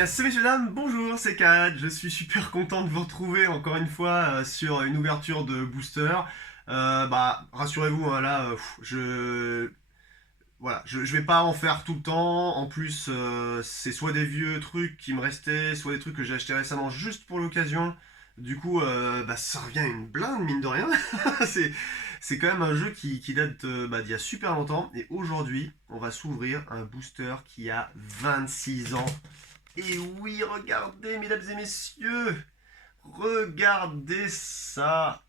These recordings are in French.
bien, c'est messieurs dames, bonjour, c'est Kad, je suis super content de vous retrouver encore une fois sur une ouverture de booster. Rassurez-vous, hein, là, je vais pas en faire tout le temps. En plus, c'est soit des vieux trucs qui me restaient, soit des trucs que j'ai achetés récemment juste pour l'occasion. Du coup, ça revient à une blinde, mine de rien. c'est, c'est quand même un jeu qui date d'il y a super longtemps. Et aujourd'hui, on va s'ouvrir un booster qui a 26 ans. Et oui, regardez, mesdames et messieurs, regardez ça.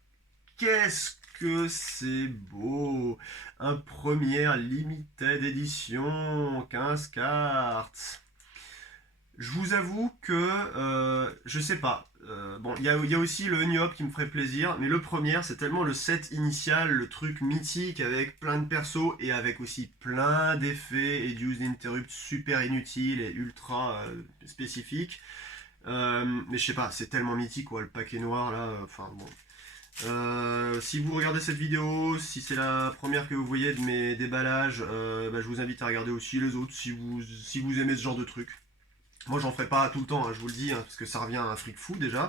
Qu'est-ce que c'est beau. Un premier limited edition, 15 cartes. Je vous avoue que je sais pas. Bon, il y a aussi le Unyop qui me ferait plaisir, mais le premier, c'est tellement le set initial, le truc mythique avec plein de persos et avec aussi plein d'effets et d'use interrupt super inutiles et ultra spécifiques. Mais je sais pas, c'est tellement mythique quoi, le paquet noir là. Enfin bon. Si vous regardez cette vidéo, si c'est la première que vous voyez de mes déballages, je vous invite à regarder aussi les autres si vous aimez ce genre de truc. Moi, j'en ferai pas tout le temps, hein, je vous le dis, hein, parce que ça revient à un fric fou déjà.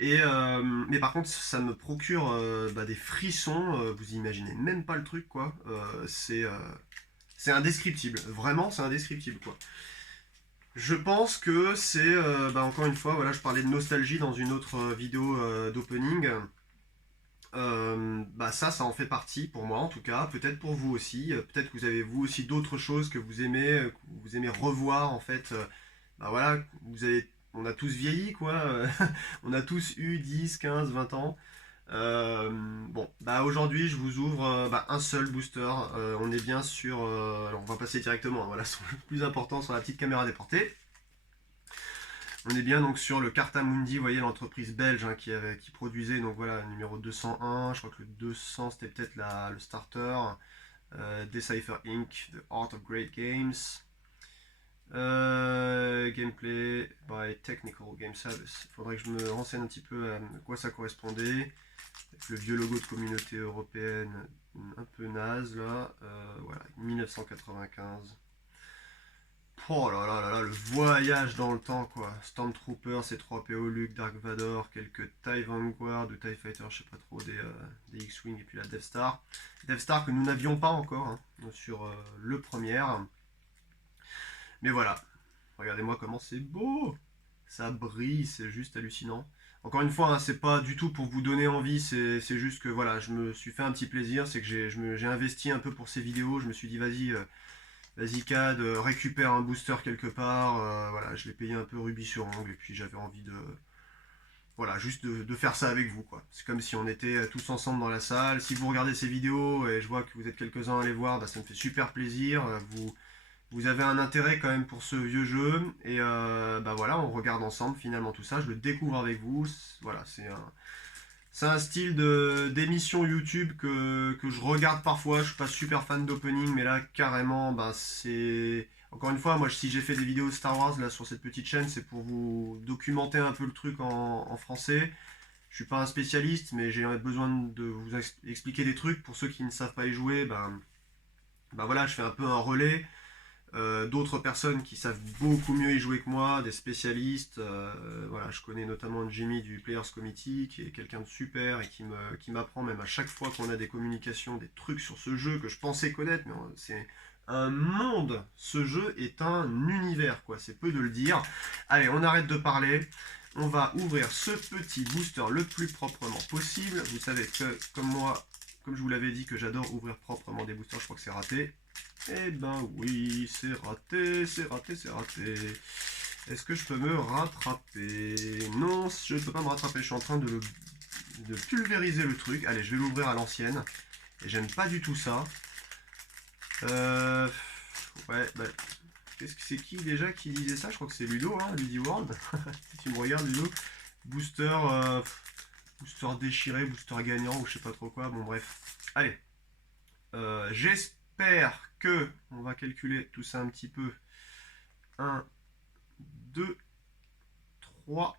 Mais par contre, ça me procure des frissons. Vous imaginez même pas le truc, quoi. C'est indescriptible. Vraiment, c'est indescriptible, quoi. Je pense que c'est, encore une fois, voilà, je parlais de nostalgie dans une autre vidéo d'opening. Ça en fait partie pour moi en tout cas. Peut-être pour vous aussi. Peut-être que vous avez vous aussi d'autres choses que vous aimez revoir en fait. Voilà, on a tous vieilli quoi. On a tous eu 10, 15, 20 ans. Aujourd'hui je vous ouvre un seul booster. On est bien sur. Alors on va passer directement, hein, voilà, sur le plus important, sur la petite caméra déportée. On est bien donc sur le Cartamundi, vous voyez l'entreprise belge hein, qui produisait donc voilà numéro 201, je crois que le 200 c'était peut-être le starter, Decipher Inc., The Art of Great Games, Gameplay by Technical Game Service. Il faudrait que je me renseigne un petit peu à quoi ça correspondait. Avec le vieux logo de communauté européenne un peu naze là, voilà, 1995. Oh là là là là, le voyage dans le temps quoi. Stormtrooper, C3PO, Luke, Dark Vador, quelques TIE Vanguard ou TIE Fighter, je sais pas trop, des X-Wing et puis la Death Star. Death Star que nous n'avions pas encore hein, sur le premier. Mais voilà, regardez-moi comment c'est beau. Ça brille, c'est juste hallucinant. Encore une fois, hein, c'est pas du tout pour vous donner envie, c'est juste que voilà, je me suis fait un petit plaisir, c'est que j'ai investi un peu pour ces vidéos, je me suis dit vas-y CAD, récupère un booster quelque part. Voilà, je l'ai payé un peu rubis sur ongle et puis j'avais envie de, voilà, juste de faire ça avec vous quoi. C'est comme si on était tous ensemble dans la salle. Si vous regardez ces vidéos et je vois que vous êtes quelques-uns à les voir, ça me fait super plaisir. Vous avez un intérêt quand même pour ce vieux jeu et voilà, on regarde ensemble finalement tout ça. Je le découvre avec vous. Voilà, c'est un style d'émission YouTube que je regarde parfois. Je suis pas super fan d'opening, mais là, carrément, c'est. Encore une fois, moi, si j'ai fait des vidéos Star Wars là sur cette petite chaîne, c'est pour vous documenter un peu le truc en français. Je suis pas un spécialiste, mais j'ai besoin de vous expliquer des trucs. Pour ceux qui ne savent pas y jouer, voilà, je fais un peu un relais d'autres personnes qui savent beaucoup mieux y jouer que moi, des spécialistes. Voilà, je connais notamment Jimmy du Players Committee, qui est quelqu'un de super et qui m'apprend même à chaque fois qu'on a des communications, des trucs sur ce jeu que je pensais connaître, mais c'est un monde. Ce jeu est un univers, quoi. C'est peu de le dire. Allez, on arrête de parler. On va ouvrir ce petit booster le plus proprement possible. Vous savez que, comme moi, comme je vous l'avais dit, que j'adore ouvrir proprement des boosters, je crois que c'est raté. Eh ben oui, c'est raté, c'est raté, c'est raté. Est-ce que je peux me rattraper? Non, je ne peux pas me rattraper, je suis en train de pulvériser le truc. Allez, je vais l'ouvrir à l'ancienne. Et j'aime pas du tout ça. Euh... Ouais, qu'est-ce que c'est qui déjà qui disait ça? Je crois que c'est Ludo, hein, Ludi World. Si tu me regardes, Ludo. Booster, booster déchiré, booster gagnant, ou je sais pas trop quoi. Bon, bref. Allez. J'espère que on va calculer tout ça un petit peu. Un, 2, 3,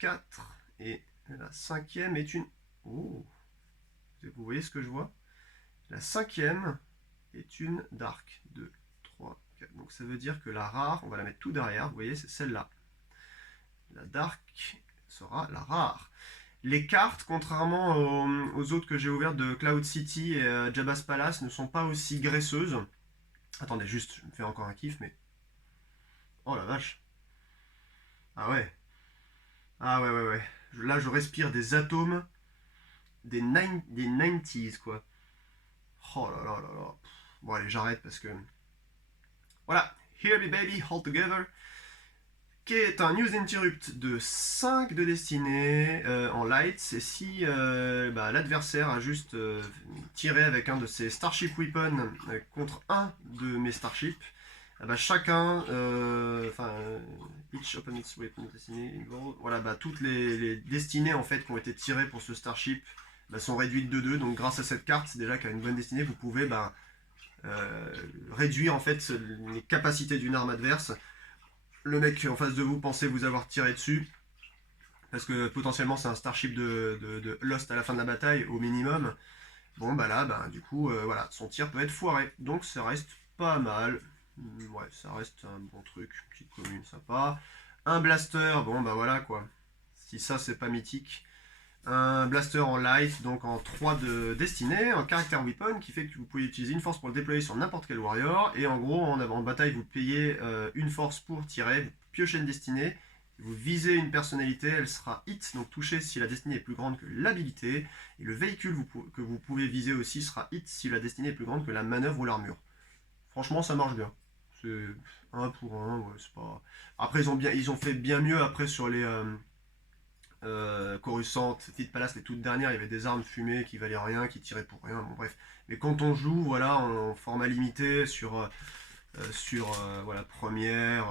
4 et la cinquième est une. Oh, vous voyez ce que je vois? La cinquième est une dark. 2, 3, Donc ça veut dire que la rare, on va la mettre tout derrière, vous voyez, c'est celle-là. La dark sera la rare. Les cartes, contrairement aux autres que j'ai ouvertes de Cloud City et Jabba's Palace, ne sont pas aussi graisseuses. Attendez, juste, je me fais encore un kiff, mais... Oh la vache. Ah ouais. Ah ouais, ouais, ouais. Là, je respire des atomes des 90s, quoi. Oh là là là là. Bon, allez, j'arrête parce que... Voilà. Here Be Baby, All Together, qui est un News Interrupt de 5 de destinée en light. C'est si l'adversaire a juste tiré avec un de ses Starship Weapons contre un de mes Starships. Chacun, each open its weapon destiné, voilà, toutes les destinées en fait qui ont été tirées pour ce Starship sont réduites de 2. Donc grâce à cette carte, c'est déjà qu'à une bonne destinée, vous pouvez réduire en fait les capacités d'une arme adverse. Le mec en face de vous pensez vous avoir tiré dessus, parce que potentiellement c'est un Starship de Lost à la fin de la bataille au minimum. Bon du coup voilà, son tir peut être foiré, donc ça reste pas mal. Ouais, ça reste un bon truc, petite commune sympa. Un blaster, bon voilà quoi. Si ça c'est pas mythique. Un blaster en light, donc en 3 de destinée, un character weapon qui fait que vous pouvez utiliser une force pour le déployer sur n'importe quel warrior. Et en gros, en bataille, vous payez une force pour tirer, vous piochez une destinée, vous visez une personnalité, elle sera hit, donc touchée si la destinée est plus grande que l'habilité. Et le véhicule que vous pouvez viser aussi sera hit si la destinée est plus grande que la manœuvre ou l'armure. Franchement, ça marche bien. C'est un pour un, ouais, c'est pas... Après, ils ont fait bien mieux après sur les... Coruscant, Fleet Palace, les toutes dernières, il y avait des armes fumées qui valaient rien, qui tiraient pour rien, bon bref. Mais quand on joue, voilà, en format limité voilà, première,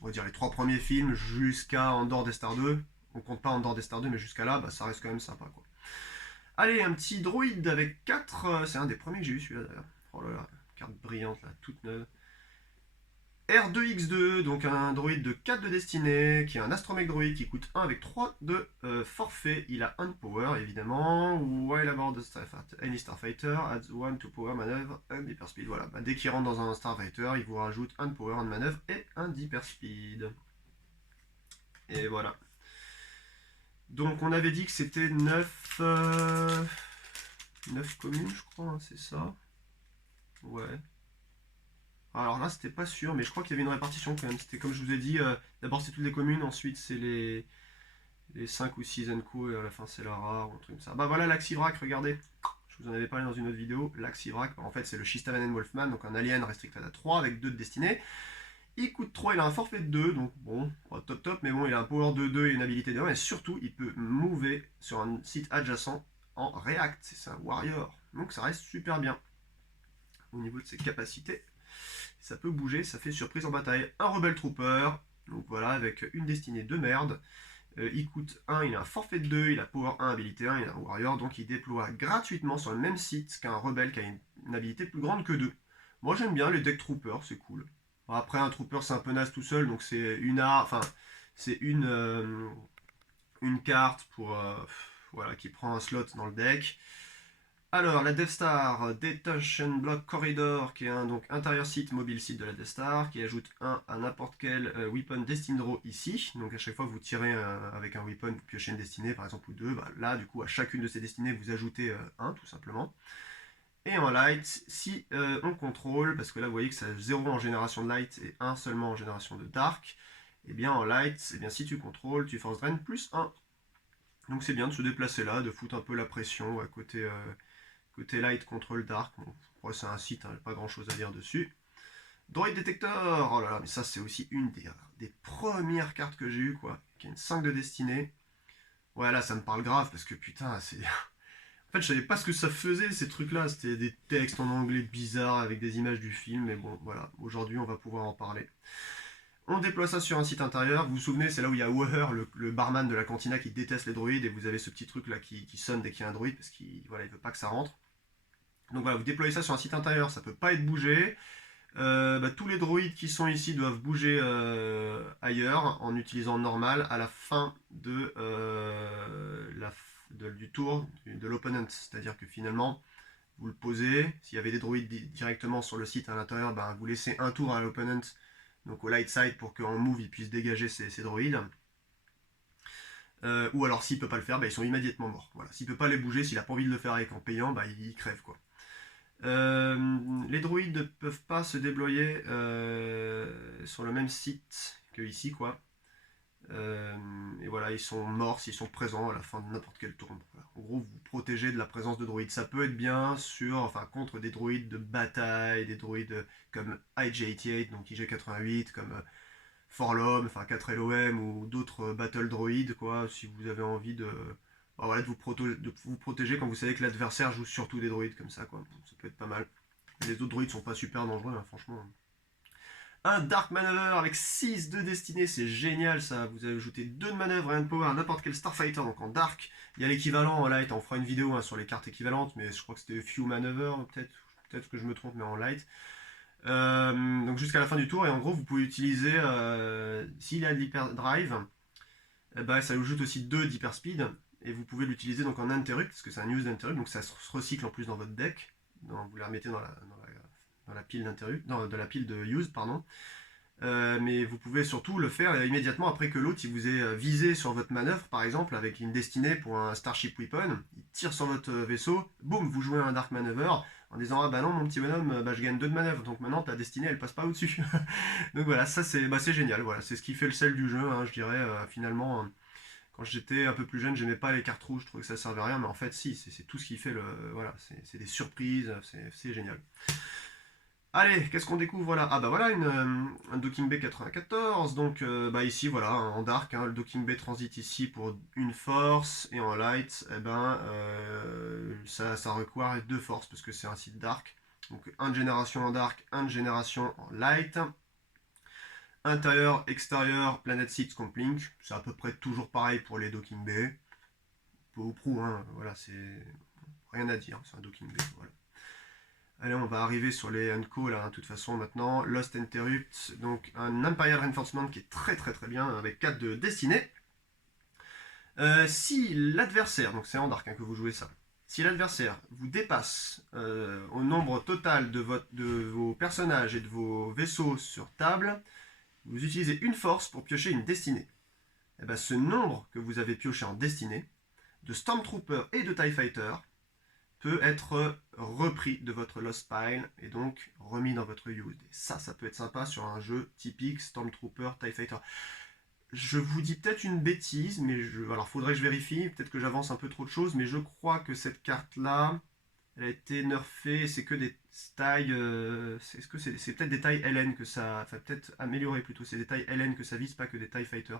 on va dire les 3 premiers films jusqu'à Andor des Star 2, on compte pas Andor des Star 2, mais jusqu'à là, ça reste quand même sympa, quoi. Allez, un petit droïde avec 4, c'est un des premiers que j'ai eu celui-là d'ailleurs. Oh là là, carte brillante là, toute neuve. R2X2, donc un droïde de 4 de destinée, qui est un astromech droïde qui coûte 1 avec 3 de forfait. Il a 1 de power évidemment. While aboard any Starfighter, adds 1 to power maneuver and hyperspeed. Voilà, dès qu'il rentre dans un Starfighter, il vous rajoute 1 de power, 1 de manœuvre et 1 d'hyperspeed. Et voilà. Donc on avait dit que c'était 9 communes, je crois, hein, c'est ça. Ouais. Alors là, c'était pas sûr, mais je crois qu'il y avait une répartition quand même. C'était comme je vous ai dit, d'abord c'est toutes les communes, ensuite c'est les 5 ou 6 Enco, et à la fin c'est la rare, ou un truc comme ça. Bah voilà l'Axivrak, regardez. Je vous en avais parlé dans une autre vidéo. L'Axivrak, en fait c'est le Shistavanen Wolfman, donc un alien restricted à 3 avec 2 de destinée. Il coûte 3, il a un forfait de 2, donc bon, pas top top, mais bon, il a un power de 2 et une habilité de 1, et surtout il peut mover sur un site adjacent en React, c'est un warrior. Donc ça reste super bien au niveau de ses capacités. Ça peut bouger, ça fait surprise en bataille. Un Rebel Trooper, donc voilà, avec une destinée de merde. Il coûte 1, il a un forfait de 2, il a power 1, habilité 1, il a un warrior, donc il déploie gratuitement sur le même site qu'un rebelle qui a une habilité plus grande que 2. Moi j'aime bien les deck troopers, c'est cool. Après un trooper c'est un peu naze tout seul, donc c'est une carte pour voilà, qui prend un slot dans le deck. Alors, la Death Star, Detention Block Corridor, qui est un donc, intérieur site, mobile site de la Death Star, qui ajoute 1 à n'importe quel weapon Destined Draw ici. Donc, à chaque fois que vous tirez avec un weapon, vous piochez une destinée, par exemple, ou 2. Là, du coup, à chacune de ces destinées, vous ajoutez 1, tout simplement. Et en light, si on contrôle, parce que là, vous voyez que ça a 0 en génération de light et 1 seulement en génération de dark, et bien en light, eh bien, si tu contrôles, tu force drain plus 1. Donc, c'est bien de se déplacer là, de foutre un peu la pression à côté... Côté light contre le dark, bon, c'est un site, hein, pas grand chose à dire dessus. Droid Detector, oh là là, mais ça c'est aussi une des premières cartes que j'ai eues, quoi, qui a une 5 de destinée. Ouais, là ça me parle grave, parce que putain, c'est... En fait, je savais pas ce que ça faisait, ces trucs-là, c'était des textes en anglais bizarres avec des images du film, mais bon, voilà, aujourd'hui on va pouvoir en parler. On déploie ça sur un site intérieur, vous vous souvenez, c'est là où il y a Woher, le barman de la cantina qui déteste les droïdes, et vous avez ce petit truc là qui sonne dès qu'il y a un droïde, parce qu'il voilà, il veut pas que ça rentre. Donc voilà, vous déployez ça sur un site intérieur, ça peut pas être bougé. Tous les droïdes qui sont ici doivent bouger ailleurs en utilisant normal à la fin du tour de l'opponent. C'est-à-dire que finalement, vous le posez. S'il y avait des droïdes directement sur le site à l'intérieur, ben, vous laissez un tour à l'opponent, donc au light side, pour qu'en move il puisse dégager ses droïdes. Ou alors s'il peut pas le faire, bah, ils sont immédiatement morts. Voilà. S'il peut pas les bouger, s'il a pas envie de le faire avec en payant, bah, il crève quoi. Les droïdes ne peuvent pas se déployer sur le même site que ici quoi. Et voilà, ils sont morts s'ils sont présents à la fin de n'importe quel tour. Voilà. En gros, vous protégez de la présence de droïdes. Ça peut être bien contre des droïdes de bataille, des droïdes comme IG-88, donc IG-88, comme Forlom, enfin 4LOM ou d'autres battle droïdes, quoi, si vous avez envie bah voilà, de vous protéger quand vous savez que l'adversaire joue surtout des droïdes comme ça, quoi. Ça peut être pas mal. Les autres droïdes sont pas super dangereux, hein, franchement. Un Dark Maneuver avec 6 de destinée, c'est génial ça. Vous avez ajouté 2 de manœuvre et 1 de power à n'importe quel Starfighter. Donc en Dark, il y a l'équivalent en Light. On fera une vidéo hein, sur les cartes équivalentes, mais je crois que c'était Few Maneuver, peut-être que je me trompe, mais en Light. Donc jusqu'à la fin du tour, et en gros, vous pouvez utiliser, s'il y a de l'hyperdrive, bah, ça ajoute aussi 2 d'hyperspeed, et vous pouvez l'utiliser donc en interrupt, parce que c'est un use d'interrupt, donc ça se recycle en plus dans votre deck. Vous la remettez dans la pile d'interrupt, dans la pile de use, pardon. Mais vous pouvez surtout le faire immédiatement après que l'autre il vous ait visé sur votre manœuvre, par exemple avec une destinée pour un Starship Weapon, il tire sur votre vaisseau, boum, vous jouez un Dark Maneuver en disant ah bah non mon petit bonhomme, bah, je gagne 2 de manœuvre, donc maintenant ta destinée elle passe pas au-dessus. Donc voilà, ça c'est génial, voilà, c'est ce qui fait le sel du jeu, hein, je dirais finalement. Quand j'étais un peu plus jeune, j'aimais pas les cartes rouges, je trouvais que ça servait à rien, mais en fait si, c'est tout ce qui fait le... Voilà, c'est des surprises, c'est génial. Allez, qu'est-ce qu'on découvre là? Ah bah voilà un Docking Bay 94, donc bah ici voilà, en dark, hein, le Docking Bay transite ici pour une force, et en light, eh ben, ça requiert 2 forces, parce que c'est un site dark. Donc 1 de génération en dark, 1 de génération en light. Intérieur, extérieur, Planet Six Complink, c'est à peu près toujours pareil pour les Docking Bay. Peu ou prou, hein, voilà, c'est rien à dire, c'est un Docking Bay, voilà. Allez, on va arriver sur les Unco là, de toute façon maintenant. Lost Interrupt, donc un Imperial Reinforcement qui est très très très bien avec 4 de destinée. Si l'adversaire, donc c'est en dark hein, que vous jouez ça, si l'adversaire vous dépasse au nombre total de vos personnages et de vos vaisseaux sur table, vous utilisez une force pour piocher une destinée. Et bien, ce nombre que vous avez pioché en destinée, de Stormtrooper et de TIE Fighter, peut être repris de votre Lost Pile et donc remis dans votre use. Et ça peut être sympa sur un jeu typique Stormtrooper, TIE Fighter. Je vous dis peut-être une bêtise, mais alors faudrait que je vérifie, peut-être que j'avance un peu trop de choses, mais je crois que cette carte-là, elle a été nerfée, c'est que des tailles... est-ce que c'est peut-être des tailles LN que ça... Enfin peut-être amélioré plutôt, c'est des tailles LN que ça vise, pas que des TIE Fighter.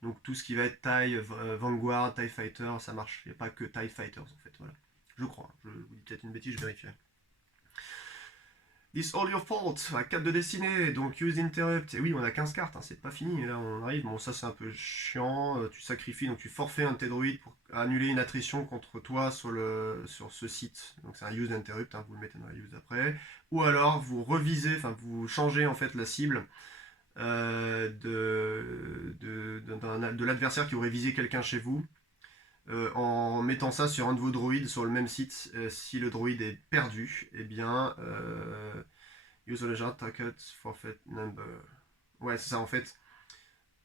Donc tout ce qui va être taille Vanguard, TIE Fighter, ça marche. Il n'y a pas que TIE Fighters en fait, voilà. Je crois, je vous dis peut-être une bêtise, je vérifie. This all your fault, à 4 de destinée, donc use interrupt. Et oui, on a 15 cartes, hein, c'est pas fini, et là on arrive. Bon, ça c'est un peu chiant, tu sacrifies, donc tu forfais un de tes droïdes pour annuler une attrition contre toi sur ce site. Donc c'est un use interrupt, hein, vous le mettez dans la use après. Ou alors vous revisez, enfin vous changez en fait la cible de l'adversaire qui aurait visé quelqu'un chez vous. En mettant ça sur un de vos droïdes sur le même site, si le droïde est perdu, eh bien, use a legend target forfeit number. Ouais, c'est ça en fait.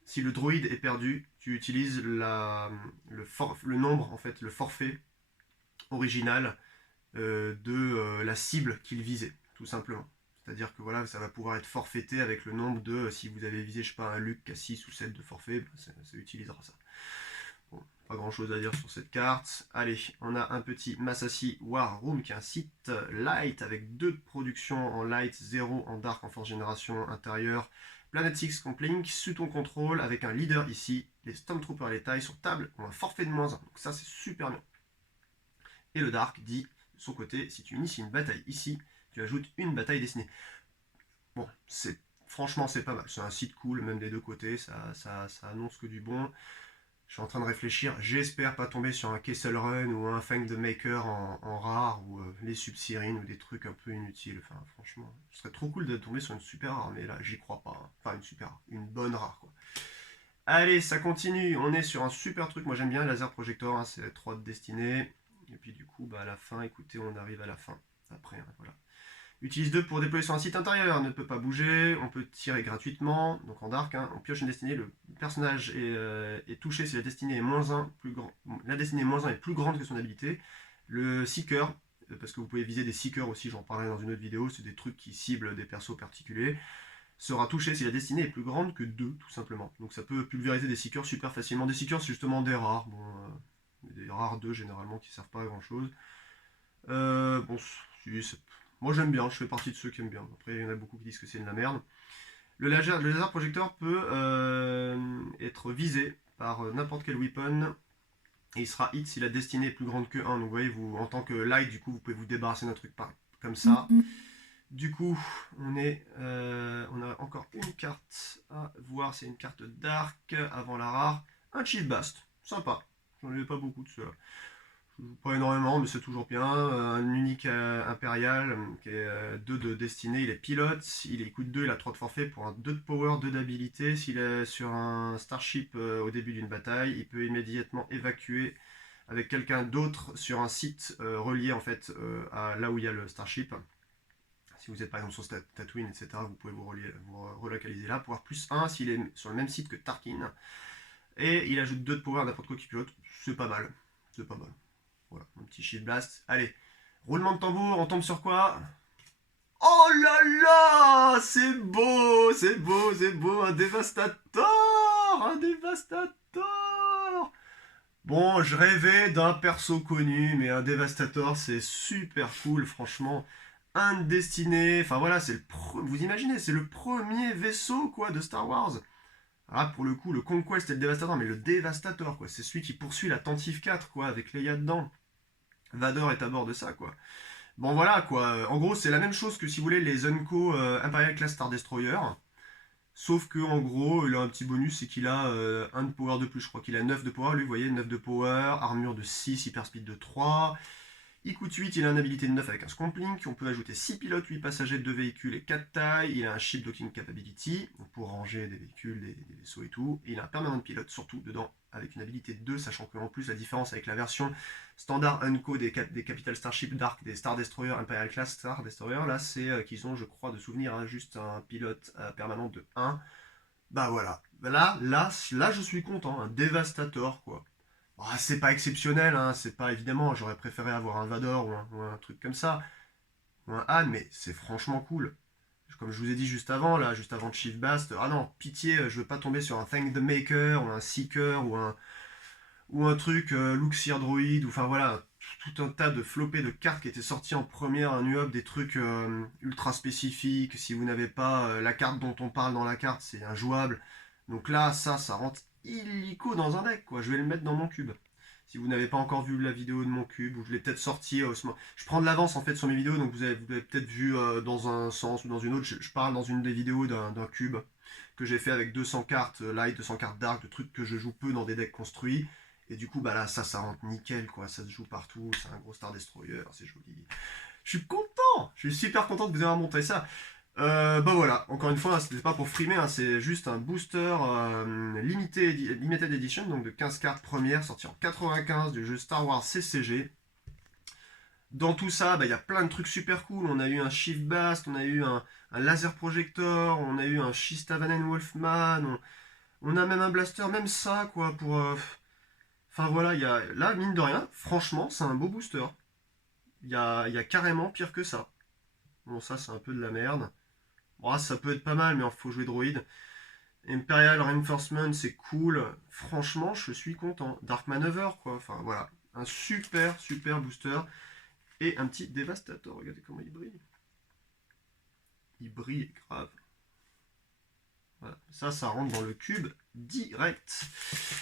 Si le droïde est perdu, tu utilises le nombre, en fait, le forfait original de la cible qu'il visait, tout simplement. C'est-à-dire que voilà, ça va pouvoir être forfaité avec le nombre de, si vous avez visé, je sais pas, un Luke qui a 6 ou 7 de forfait, bah, ça utilisera ça. Bon, pas grand chose à dire sur cette carte. Allez, on a un petit Massassi War Room qui est un site light avec 2 de production en light, 0 en dark en force génération intérieure. Planet Six Complink, sous ton contrôle avec un leader ici. Les Stormtroopers et les tailles sur table ont un forfait de -1. Donc ça c'est super bien. Et le dark dit de son côté, si tu inities une bataille ici, tu ajoutes une bataille destinée. Bon, franchement c'est pas mal. C'est un site cool, même des deux côtés, ça annonce que du bon. Je suis en train de réfléchir, j'espère pas tomber sur un Kessel Run ou un Fang the Maker en rare ou les Subsirines ou des trucs un peu inutiles. Enfin, franchement, ce serait trop cool de tomber sur une super rare, mais là, j'y crois pas. Hein. Enfin, une super rare, une bonne rare, quoi. Allez, ça continue, on est sur un super truc. Moi, j'aime bien laser projector, hein, c'est 3 de destinée. Et puis du coup, bah, à la fin, écoutez, on arrive à la fin. Après, hein, voilà. Utilise 2 pour déployer sur un site intérieur, ne peut pas bouger, on peut tirer gratuitement, donc en dark, hein, on pioche une destinée, le personnage est touché si la destinée est -1, plus grand, la destinée -1 est plus grande que son habilité. Le seeker, parce que vous pouvez viser des seekers aussi, j'en parlerai dans une autre vidéo, c'est des trucs qui ciblent des persos particuliers, sera touché si la destinée est plus grande que 2, tout simplement. Donc ça peut pulvériser des seekers super facilement. Des seekers, c'est justement des rares, bon, des rares 2 généralement qui servent pas à grand chose. Bon, si, moi j'aime bien, je fais partie de ceux qui aiment bien. Après, il y en a beaucoup qui disent que c'est de la merde. Le laser projecteur peut être visé par n'importe quel weapon et il sera hit si la destinée est plus grande que 1. Donc vous voyez, vous, en tant que light, du coup, vous pouvez vous débarrasser d'un truc comme ça. Du coup, on a encore une carte à voir, c'est une carte dark avant la rare. Un Chief Blast, sympa. J'en ai pas beaucoup de ceux-là. Pas énormément, mais c'est toujours bien. Un unique impérial qui est 2 de destinée, il est pilote, il coûte 2, il a 3 de forfait pour un 2 de power, 2 d'habilité. S'il est sur un starship au début d'une bataille, il peut immédiatement évacuer avec quelqu'un d'autre sur un site relié en fait à là où il y a le starship. Si vous êtes par exemple sur Tatooine, etc., vous pouvez vous relocaliser là. Pouvoir +1 s'il est sur le même site que Tarkin. Et il ajoute 2 de power à n'importe quoi qui pilote. C'est pas mal. C'est pas mal. Voilà, un petit shield blast. Allez, roulement de tambour, on tombe sur quoi? Oh là là, c'est beau, c'est beau, c'est beau, un dévastateur, un dévastateur. Bon, je rêvais d'un perso connu, mais un dévastateur, c'est super cool, franchement. Un destiné, enfin voilà, vous imaginez, c'est le premier vaisseau quoi de Star Wars. Ah, pour le coup, le Conquest et le Dévastateur, mais le Dévastateur, quoi, c'est celui qui poursuit la Tantive 4, quoi, avec Leia dedans. Vador est à bord de ça, quoi. Bon, voilà, quoi. En gros, c'est la même chose que si vous voulez les Unco Imperial Class Star Destroyer. Sauf que, en gros, il a un petit bonus, c'est qu'il a 1 de power de plus. Je crois qu'il a 9 de power, lui, vous voyez, 9 de power, armure de 6, hyper speed de 3. Il coûte 8, il a une habilité de 9 avec un scomplink. On peut ajouter 6 pilotes, 8 passagers, 2 véhicules et 4 tailles. Il a un ship docking capability pour ranger des véhicules, des vaisseaux et tout. Et il a un permanent de pilote surtout dedans avec une habilité de 2, sachant qu'en plus la différence avec la version standard Unco des Capital Starship Dark, des Star Destroyer, Imperial Class Star Destroyer, là c'est qu'ils ont, je crois, de souvenir, hein, juste un pilote permanent de 1. Bah voilà. Là, je suis content. Un dévastateur, quoi. Ah, c'est pas exceptionnel, hein, c'est pas évidemment, j'aurais préféré avoir un Vador ou un truc comme ça, ou un Han, mais c'est franchement cool. Comme je vous ai dit juste avant, là, juste avant de Chief Bast, ah non, pitié, je veux pas tomber sur un Thank the Maker, ou un Seeker, ou un truc Luxir Droid, ou enfin voilà, tout un tas de flopés de cartes qui étaient sortis en première, un UOP, des trucs ultra spécifiques, si vous n'avez pas la carte dont on parle dans la carte, c'est injouable. Donc là, ça rentre illico dans un deck, quoi. Je vais le mettre dans mon cube. Si vous n'avez pas encore vu la vidéo de mon cube, ou je l'ai peut-être sorti, je prends de l'avance en fait sur mes vidéos, donc vous avez peut-être vu dans un sens ou dans une autre, je parle dans une des vidéos d'un cube que j'ai fait avec 200 cartes light, 200 cartes dark, de trucs que je joue peu dans des decks construits. Et du coup, bah là, ça rentre nickel, quoi. Ça se joue partout, c'est un gros Star Destroyer, c'est joli. Je suis content, je suis super content de vous avoir montré ça. Bah voilà, encore une fois, c'était pas pour frimer, hein, c'est juste un booster limited edition, donc de 15 cartes premières, sorti en 95 du jeu Star Wars CCG. Dans tout ça, bah, y a plein de trucs super cool. On a eu un Shift Blast, on a eu un laser projector, on a eu un Shistavanen Wolfman, on a même un blaster, même ça, quoi, pour... Enfin voilà, là, mine de rien, franchement, c'est un beau booster. Il y a carrément pire que ça. Bon, ça, c'est un peu de la merde. Bon, ça peut être pas mal, mais il faut jouer droïde. Imperial Reinforcement, c'est cool. Franchement, je suis content. Dark Maneuver, quoi. Enfin, voilà. Un super, super booster. Et un petit dévastateur. Regardez comment il brille. Il brille grave. Voilà. Ça rentre dans le cube direct.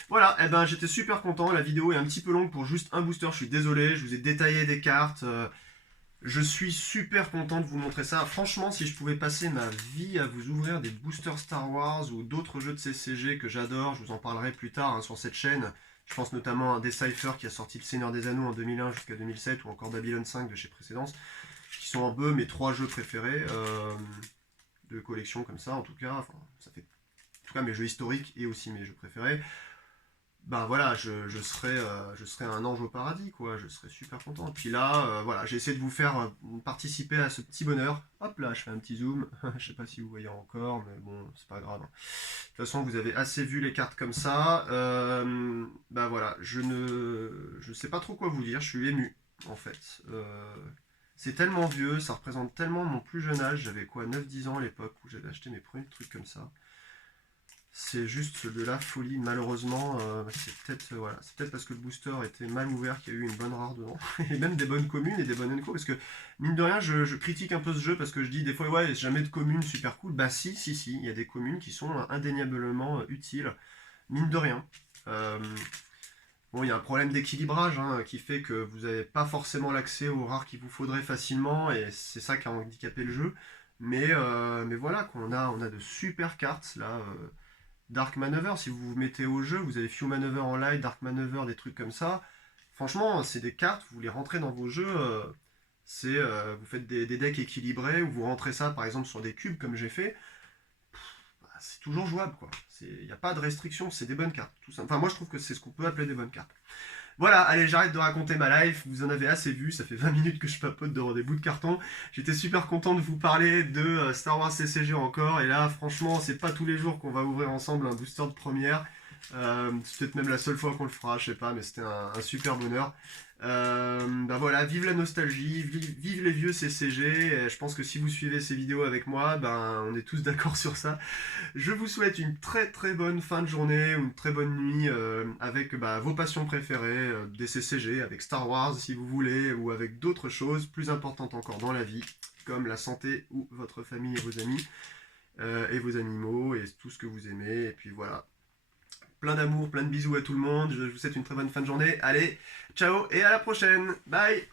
Voilà, et ben j'étais super content. La vidéo est un petit peu longue pour juste un booster. Je suis désolé, je vous ai détaillé des cartes. Je suis super content de vous montrer ça. Franchement, si je pouvais passer ma vie à vous ouvrir des boosters Star Wars ou d'autres jeux de CCG que j'adore, je vous en parlerai plus tard hein, sur cette chaîne. Je pense notamment à Decipher qui a sorti Le Seigneur des Anneaux en 2001 jusqu'à 2007 ou encore Babylon 5 de chez Précédence, qui sont un peu mes 3 jeux préférés de collection comme ça en tout cas. Enfin, ça fait en tout cas mes jeux historiques et aussi mes jeux préférés. bah voilà, je serais un ange au paradis, quoi. Je serais super content. Et puis là, voilà, j'ai essayé de vous faire participer à ce petit bonheur. Hop là, je fais un petit zoom. Je sais pas si vous voyez encore, mais bon, c'est pas grave. De toute façon, vous avez assez vu les cartes comme ça. Bah voilà, je sais pas trop quoi vous dire. Je suis ému, en fait. C'est tellement vieux, ça représente tellement mon plus jeune âge. J'avais quoi, 9 10 ans à l'époque où j'avais acheté mes premiers trucs comme ça. C'est juste de la folie, malheureusement. C'est peut-être voilà, c'est peut-être parce que le booster était mal ouvert qu'il y a eu une bonne rare dedans. Et même des bonnes communes et des bonnes enco. Parce que, mine de rien, je critique un peu ce jeu parce que je dis des fois, ouais, jamais de communes super cool. Bah, si, si, si, il y a des communes qui sont indéniablement utiles, mine de rien. Euh, bon, il y a un problème d'équilibrage hein, qui fait que vous n'avez pas forcément l'accès aux rares qu'il vous faudrait facilement. Et c'est ça qui a handicapé le jeu. Mais voilà, on a de super cartes là. Dark Maneuver, si vous vous mettez au jeu, vous avez Few Maneuver en light, Dark Maneuver, des trucs comme ça. Franchement, c'est des cartes, vous les rentrez dans vos jeux, vous faites des decks équilibrés, ou vous rentrez ça par exemple sur des cubes comme j'ai fait, bah, c'est toujours jouable quoi. Il n'y a pas de restriction, c'est des bonnes cartes. Tout ça. Enfin, moi je trouve que c'est ce qu'on peut appeler des bonnes cartes. Voilà, allez, j'arrête de raconter ma life, vous en avez assez vu, ça fait 20 minutes que je papote devant des bouts de carton. J'étais super content de vous parler de Star Wars CCG encore, et là, franchement, c'est pas tous les jours qu'on va ouvrir ensemble un booster de première. C'est peut-être même la seule fois qu'on le fera, je sais pas, mais c'était un super bonheur. Bah voilà, vive la nostalgie, vive les vieux CCG, et je pense que si vous suivez ces vidéos avec moi, ben on est tous d'accord sur ça. Je vous souhaite une très très bonne fin de journée ou une très bonne nuit avec bah, vos passions préférées, des CCG, avec Star Wars si vous voulez, ou avec d'autres choses plus importantes encore dans la vie, comme la santé ou votre famille et vos animaux et tout ce que vous aimez. Et puis voilà, plein d'amour, plein de bisous à tout le monde. Je vous souhaite une très bonne fin de journée. Allez, ciao et à la prochaine. Bye.